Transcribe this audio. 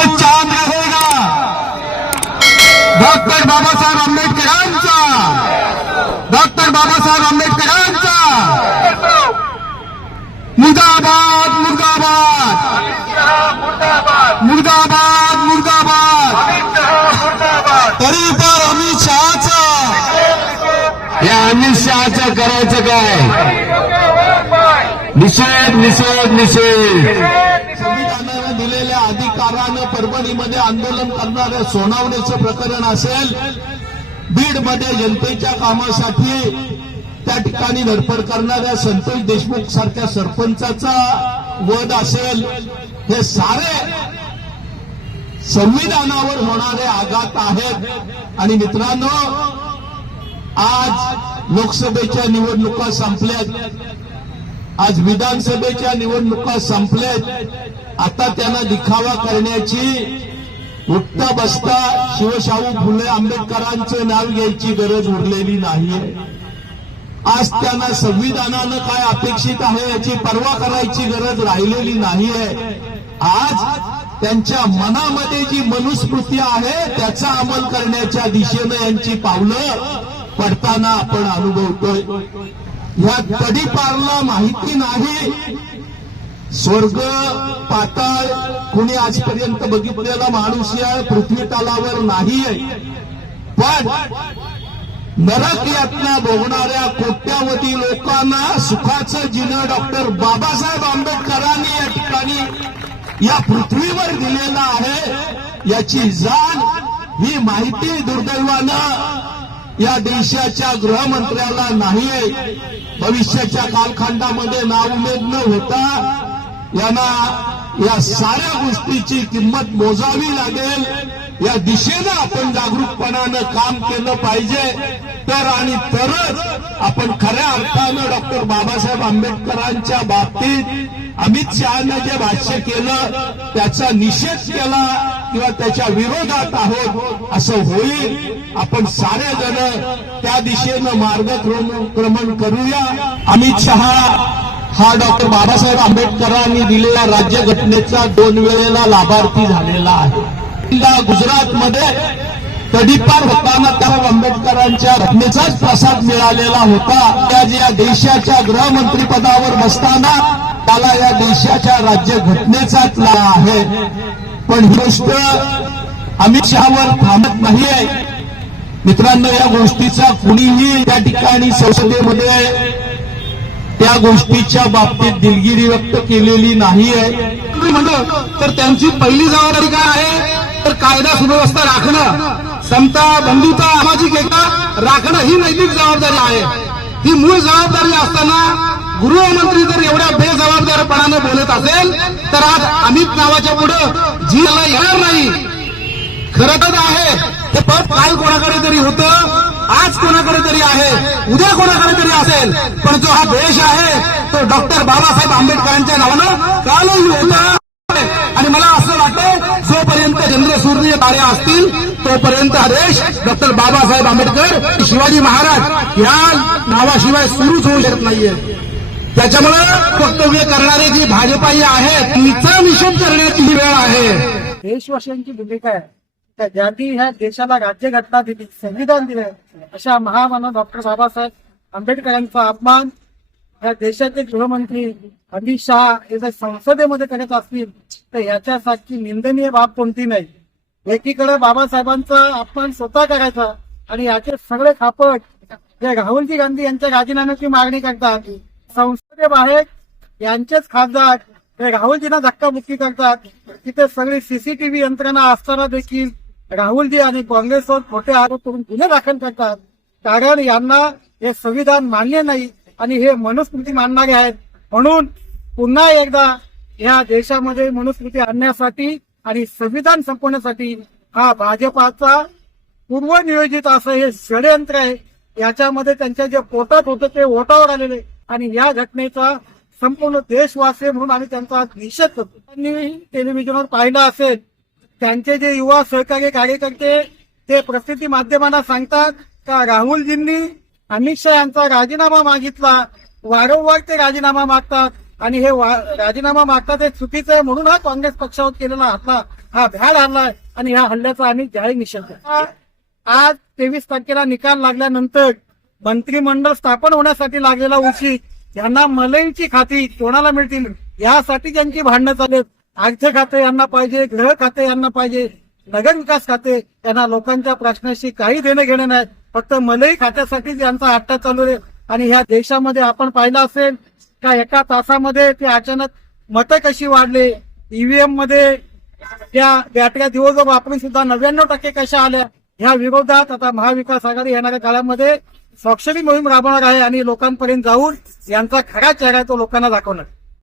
सूरज चांद रहेगा डॉक्टर बाबासाहेब आंबेडकरांचा. डॉक्टर बाबासाहेब आंबेडकरांचा. मुर्दाबाद मुर्दाबाद. मुर्दाबाद मुर्दाबाद. तरी पण अमित शहाचं. या अमित शहाचं करायचं काय? निषेध निषेध निषेध. संविधानानं दिलेल्या अधिकारानं परभणीमध्ये आंदोलन करणाऱ्या सोनावण्याचं प्रकरण असेल बीडमध्ये जनतेच्या कामासाठी त्या ठिकाणी धडपड करणाऱ्या संतोष देशमुख सारख्या सरपंचाचा वध असेल. हे सारे संविधानावर होणारे आघात आहेत. आणि मित्रांनो आज लोकसभेच्या निवडणुका संपल्यात. आज विधानसभेच्या निवडणुका संपल्यात. आता त्यांना दिखावा करण्याची उठता बसता शिवशाहू फुले आंबेडकरांचं नाव घ्यायची गरज उरलेली नाहीये. आज त्यांना संविधानानं काय अपेक्षित आहे याची पर्वा करायची गरज राहिलेली नाहीये. आज त्यांच्या मनामध्ये जी मनुस्मृती आहे त्याचा अंमल करण्याच्या दिशेनं यांची पावलं पडताना आपण अनुभवतोय. ह्या तडीपारला माहिती नाही. स्वर्ग पाताळ कुणी आजपर्यंत बघितलेला माणूस या पृथ्वी तलावर नाहीये. पण नरक यातना भोगणाऱ्या कोट्यावधी लोकांना सुखाचं जिनं डॉक्टर बाबासाहेब आंबेडकरांनी या ठिकाणी या पृथ्वीवर दिलेलं आहे. याची जाण ही माहिती दुर्दैवानं या देशाच्या गृहमंत्र्याला नाहीये. भविष्याच्या कालखंडामध्ये नाउमेद न होता यांना या साऱ्या गोष्टीची किंमत मोजावी लागेल. या दिशेनं आपण जागरूकपणानं काम केलं पाहिजे. तर आणि तरच आपण खऱ्या अर्थानं डॉक्टर बाबासाहेब आंबेडकरांच्या बाबतीत अमित शहानं जे भाष्य केलं त्याचा निषेध केला किंवा त्याच्या विरोधात आहोत असं होईल. आपण सारे जण त्या दिशेनं मार्गक्रमण करूया. अमित शहा हा डॉक्टर बाबासाहेब आंबेडकरांनी दिलेल्या राज्यघटनेचा दोन वेळेला लाभार्थी झालेला आहे. यंदा गुजरातमध्ये तडीपार होताना त्याला आंबेडकरांच्या घटनेचाच प्रसाद मिळालेला होता. त्या ज्या देशाच्या गृहमंत्री पदावर बसताना त्याला या देशाच्या राज्यघटनेचाच लाभ आहे. पण ही गोष्ट अमित शहावर थांबत नाहीये. मित्रांनो या गोष्टीचा कुणीही त्या ठिकाणी संसदेमध्ये त्या गोष्टीच्या बाबतीत दिलगिरी व्यक्त केलेली नाहीये. तुम्ही म्हणलं तर त्यांची पहिली जबाबदारी काय आहे? तर कायदा सुव्यवस्था राखणं. समता बंधुता सामाजिक एकता राखणं ही नैतिक जबाबदारी आहे. ही मूळ जबाबदारी असताना गृहमंत्री जर एवढ्या बेजबाबदारपणाने बोलत असेल तर आज अमित नावाच्या पुढं जी येणार नाही. खरं तर आहे ते पद काल कोणाकडे तरी होतं? आज कोणाकडे तरी आहे उद्या कोणाकडे तरी असेल पण जो हा देश आहे तो डॉक्टर बाबासाहेब आंबेडकरांच्या नावानं कालही होता. आणि मला असं वाटतं जोपर्यंत चंद्रसूर्य तारे असतील तोपर्यंत हा देश डॉक्टर बाबासाहेब आंबेडकर शिवाजी महाराज या नावाशिवाय सुरूच होऊ शकत नाहीये. त्याच्यामुळे वक्तव्य करणारे जी भाजपाई आहेत तिचा निषेध करण्याची ही वेळ आहे. देशवासियांची भूमिका आहे. त्या ज्यांनी ह्या देशाला राज्यघटना दिली संविधान दिले अशा महामानव डॉक्टर बाबासाहेब आंबेडकरांचा अपमान या देशाचे गृहमंत्री अमित शहा हे जर संसदेमध्ये करत असतील तर याच्यासाठी निंदनीय बाब कोणती नाही? एकीकडे बाबासाहेबांचा अपमान स्वतः करायचा आणि याचे सगळे खापट जे राहुलजी गांधी यांच्या राजीनाम्याची मागणी करतात संसदेबाहेर यांचेच खासदार हे राहुलजींना धक्काबुक्की करतात तिथे सगळी सीसीटीव्ही यंत्रणा असताना देखील राहुलजी आणि काँग्रेसवर खोटे आरोप करून गुन्हे दाखल करतात. कारण यांना हे संविधान मान्य नाही आणि हे मनुस्मृती मानणारे आहेत. म्हणून पुन्हा एकदा या देशामध्ये मनुस्मृती आणण्यासाठी आणि संविधान संपवण्यासाठी हा भाजपाचा पूर्वनियोजित असं हे षडयंत्र आहे. याच्यामध्ये त्यांच्या जे पोटात होतं ते ओटावर आलेले आणि या घटनेचा संपूर्ण देशवासी म्हणून आम्ही त्यांचा निषेध करतो. त्यांनी टेलिव्हिजनवर पाहिलं असेल त्यांचे जे युवा सहकारी कार्यकर्ते ते प्रसिद्धी माध्यमांना सांगतात का राहुलजींनी अमित शहा यांचा राजीनामा मागितला वारंवार ते राजीनामा मागतात आणि हे राजीनामा मागतात हे चुकीचं आहे म्हणून हा काँग्रेस पक्षावर केलेला हल्ला हा भ्याड हल्ला आहे आणि ह्या हल्ल्याचा आम्ही जाहीर निषेध आज तेवीस तारखेला निकाल लागल्यानंतर मंत्रिमंडळ स्थापन होण्यासाठी लागलेला उशी यांना मलईची खाती कोणाला मिळतील? यासाठी ज्यांची भांडणं चालेल अर्थ खाते यांना पाहिजे गृह खाते यांना पाहिजे नगर विकास खाते यांना लोकांच्या प्रश्नाशी काही देणं घेणं नाही. फक्त मलई खात्यासाठी यांचा हट्टा चालू आहे. आणि ह्या देशामध्ये आपण पाहिलं असेल का एका तासामध्ये ते अचानक मतं कशी वाढले? ईव्हीएममध्ये त्या बॅटऱ्या दिवस वापरून सुद्धा नव्याण्णव टक्के कशा आल्या? ह्या विरोधात आता महाविकास आघाडी येणाऱ्या काळामध्ये स्वाक्षरी मोहीम राबवणार आहे आणि लोकांपर्यंत जाऊन यांचा खरा चेहरा तो लोकांना दाखवणार.